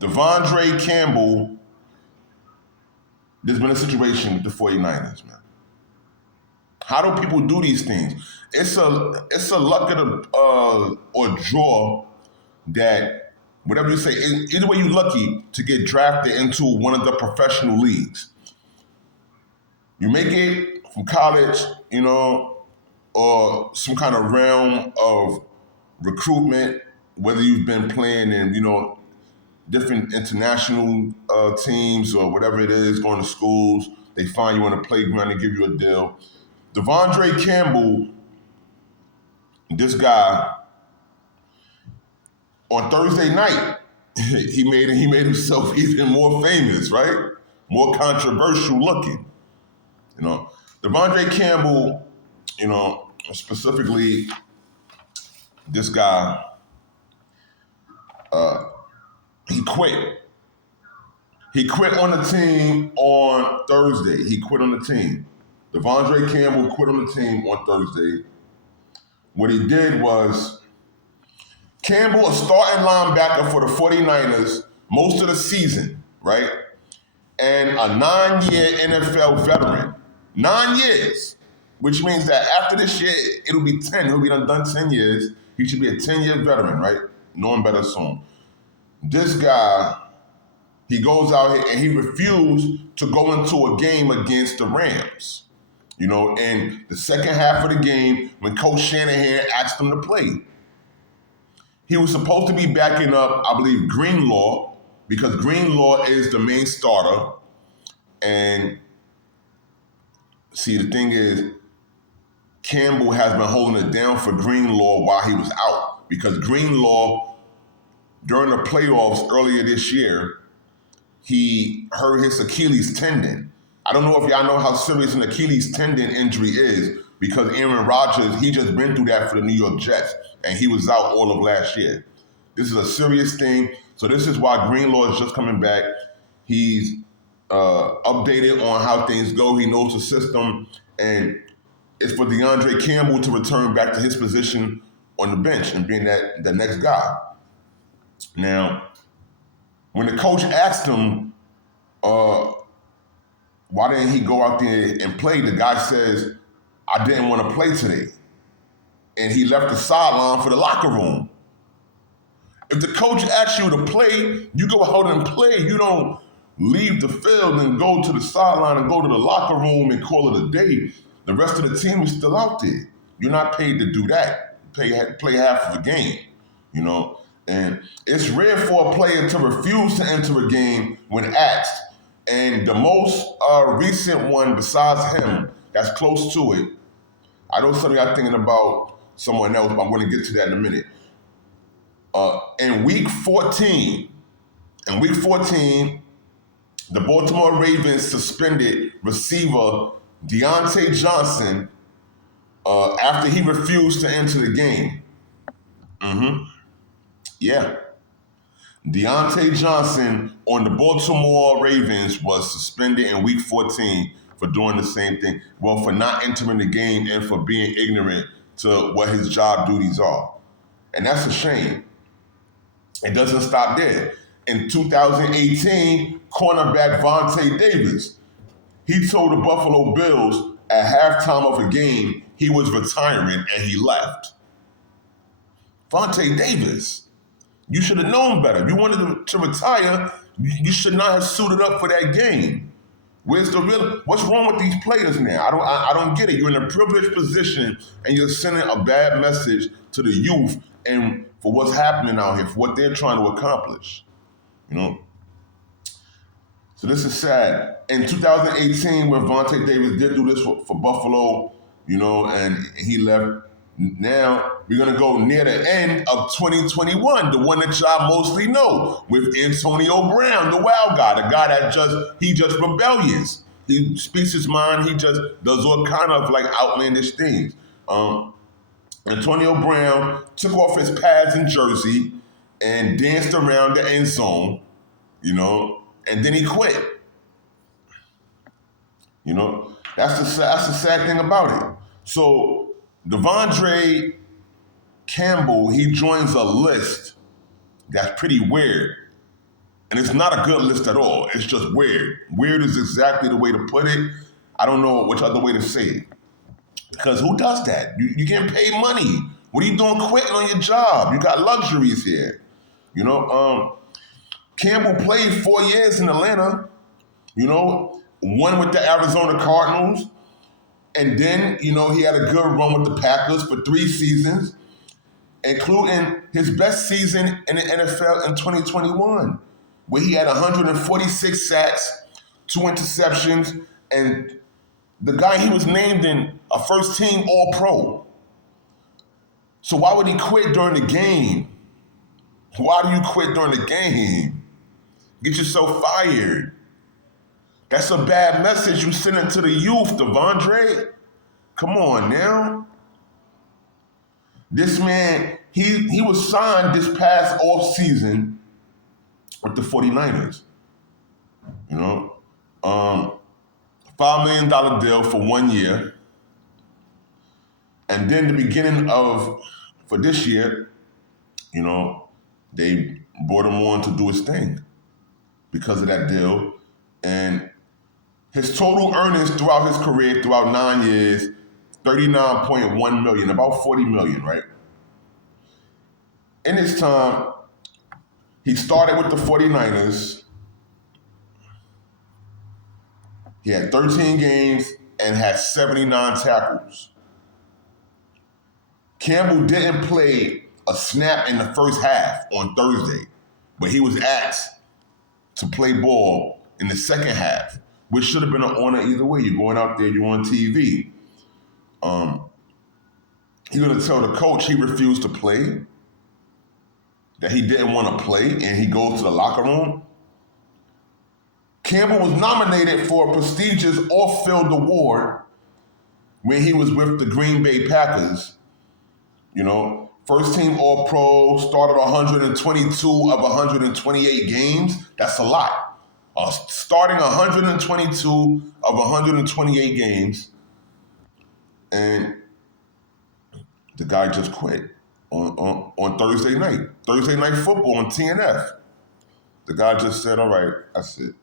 Devondre Campbell, there's been a situation with the 49ers, man. How do people do these things? It's a luck of the, or draw that, whatever you say, either way you're lucky to get drafted into one of the professional leagues. You make it from college, or some kind of realm of recruitment, whether you've been playing in, different international teams or whatever it is, going to schools, they find you on the playground and give you a deal. Devondre Campbell, this guy, on Thursday night, he made himself even more famous, right? More controversial looking. Devondre Campbell, specifically this guy, he quit. He quit on the team on Thursday. He quit on the team. Devondre Campbell quit on the team on Thursday. What he did was, Campbell, a starting linebacker for the 49ers most of the season, right? And a 9-year NFL veteran. 9 years, which means that after this year, it'll be 10. He'll be done 10 years. He should be a 10-year veteran, right? Knowing better soon. This guy, he goes out here and he refused to go into a game against the Rams. In the second half of the game, when Coach Shanahan asked him to play. He was supposed to be backing up, I believe, Greenlaw, because Greenlaw is the main starter. And see, the thing is, Campbell has been holding it down for Greenlaw while he was out, because Greenlaw, during the playoffs earlier this year, he hurt his Achilles tendon. I don't know if y'all know how serious an Achilles tendon injury is, because Aaron Rodgers, he just been through that for the New York Jets, and he was out all of last year. This is a serious thing, so this is why Greenlaw is just coming back. He's updated on how things go. He knows the system, and it's for DeAndre Campbell to return back to his position on the bench and being the next guy. Now, when the coach asked him, why didn't he go out there and play, the guy says, I didn't want to play today. And he left the sideline for the locker room. If the coach asks you to play, you go out and play. You don't leave the field and go to the sideline and go to the locker room and call it a day. The rest of the team is still out there. You're not paid to do that. Play half of the game, And it's rare for a player to refuse to enter a game when asked. And the most recent one besides him that's close to it, I know some of y'all thinking about someone else, but I'm going to get to that in a minute. In week 14, the Baltimore Ravens suspended receiver Deontay Johnson after he refused to enter the game. Yeah. Deontay Johnson on the Baltimore Ravens was suspended in week 14 for doing the same thing. Well, for not entering the game and for being ignorant to what his job duties are. And that's a shame. It doesn't stop there. In 2018, cornerback Vontae Davis, he told the Buffalo Bills at halftime of a game he was retiring and he left. Vontae Davis. You should have known better. You wanted to retire, you should not have suited up for that game. What's wrong with these players now? I don't get it. You're in a privileged position and you're sending a bad message to the youth and for what's happening out here, for what they're trying to accomplish. So this is sad. In 2018, when Vontae Davis did do this for Buffalo, and he left. Now, we're going to go near the end of 2021, the one that y'all mostly know, with Antonio Brown, the wild guy, the guy that just rebellious. He speaks his mind. He just does all kind of like outlandish things. Antonio Brown took off his pads and jersey and danced around the end zone, and then he quit. That's the sad thing about it. So, Devondre Campbell, he joins a list that's pretty weird. And it's not a good list at all. It's just weird. Weird is exactly the way to put it. I don't know which other way to say it. Because who does that? You getting paid money. What are you doing quitting on your job? You got luxuries here. You know, Campbell played 4 years in Atlanta, you know, one with the Arizona Cardinals. And then, you know, he had a good run with the Packers for 3 seasons, including his best season in the NFL in 2021, where he had 146 sacks, 2 interceptions, and the guy he was named in a first team All-Pro. So why would he quit during the game? Why do you quit during the game? Get yourself fired. That's a bad message you sending to the youth, DEVONDRE. Come on now. This man, he was signed this past off season with the 49ers. You know, $5 million deal for 1 year. And then the beginning of, for this year, you know, they brought him on to do his thing because of that deal. And his total earnings throughout his career, throughout 9 years, 39.1 million, about 40 million, right? In his time, he started with the 49ers. He had 13 games and had 79 tackles. Campbell didn't play a snap in the first half on Thursday, but he was asked to play ball in the second half, which should have been an honor either way. You're going out there, you're on TV. He's going to tell the coach he refused to play, that he didn't want to play, and he goes to the locker room. Campbell was nominated for a prestigious off-field award when he was with the Green Bay Packers. You know, first team All-Pro, started 122 of 128 games. That's a lot. Starting 122 of 128 games, and the guy just quit on Thursday night. Thursday Night Football on TNF. The guy just said, all right, that's it.